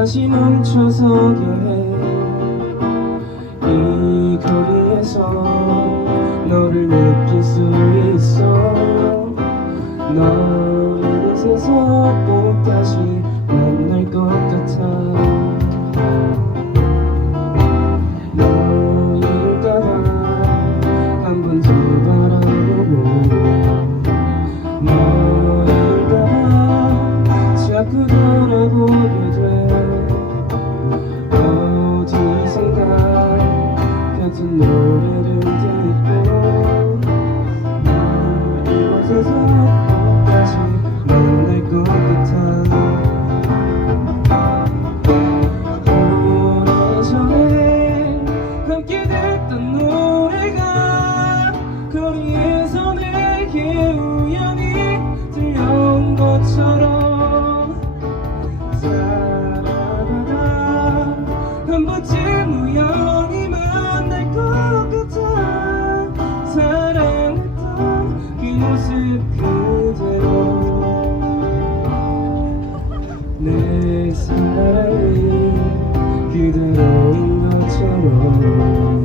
다시 멈춰서게 해. 이 거리에서 너를 느낄 수 있어. 너 이곳에서 꼭 다시 만날 것 같아. 너일까봐 한 번 더 바라보고, 너일까봐 자꾸 돌아보게 돼. 어디선가 같은 노래를 듣고 널 이곳에서 꼭 다시 만날 것 같아. 오래전에 함께 듣던 노래가 거리에서 내게 우연히 들려온 것처럼 살아가다 한 번쯤 우연히 만날 것 같아. 사랑했던 그 모습 그대로 내 사랑이 그대로인 것처럼.